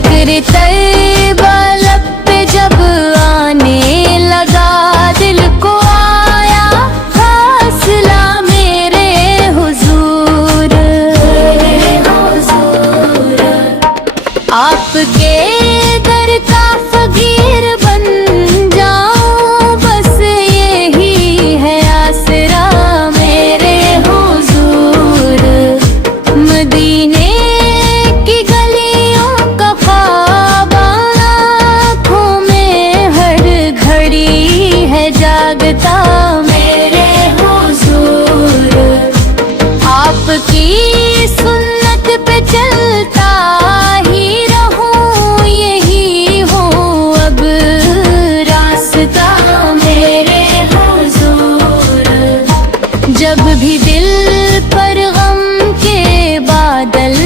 ذکر طیبہ لب پہ جب آنے لگا، دل کو آیا حوصلہ میرے حضور، آپ کے در کا فقیر بن جاؤں، بس یہی ہے آسرا میرے حضور۔ مدینے کی گلیوں کا خواب آنکھوں میں ہر گھڑی ہے جاگتا میرے حضور، آپ کی سنت پہ چلتا ہی رہوں، یہی ہو اب راستہ میرے حضور۔ جب بھی دل پر غم کے بادل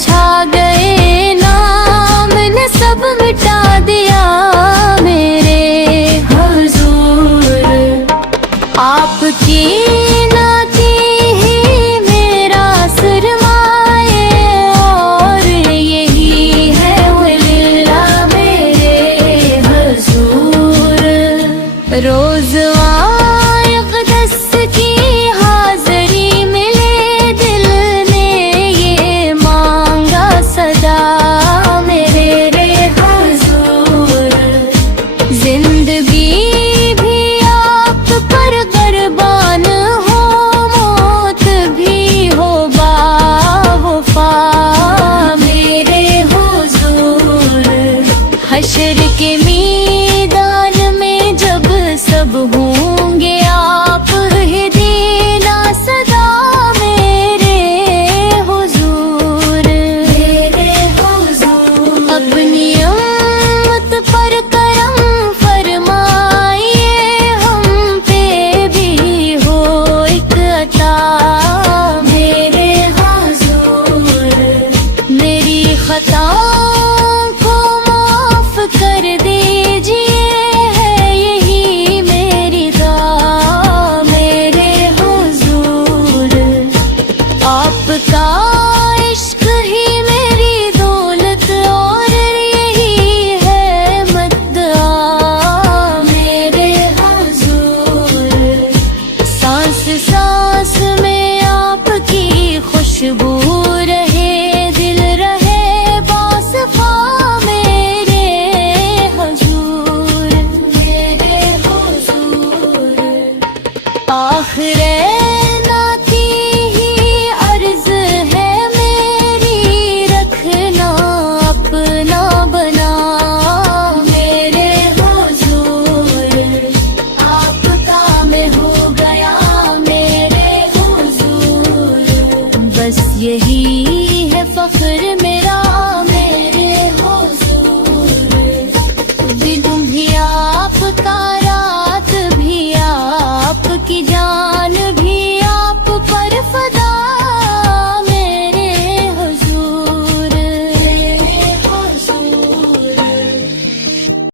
چھا گئے، نام نے سب مٹا دیا میرے حضور، آپ کی ناتی ہی میرا سرمایہ، اور یہی ہے وللہ میرے حضور۔ روز اقدس کی حاضری ملے، دل نے یہ مانگا صدا میرے حضور۔ زندگی بھی آپ پر قربان ہو، موت بھی ہو باوفا میرے حضور۔ حشر کے میدان میں جب سب ہوں